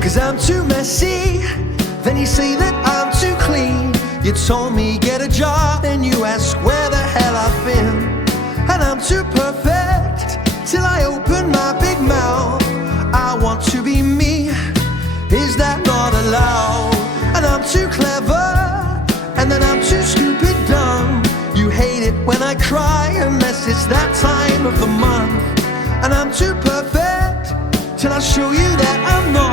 'Cause I'm too messy, then you say that I'm too clean. You told me get a job, then you ask where the hell I've been. And I'm too perfect till I open my big mouth. I want to be me, is that not allowed? And I'm too clever, and then I'm too stupid dumb. You hate it when I cry unless it's that time of the month. And I'm too perfect till I show you that I'm not.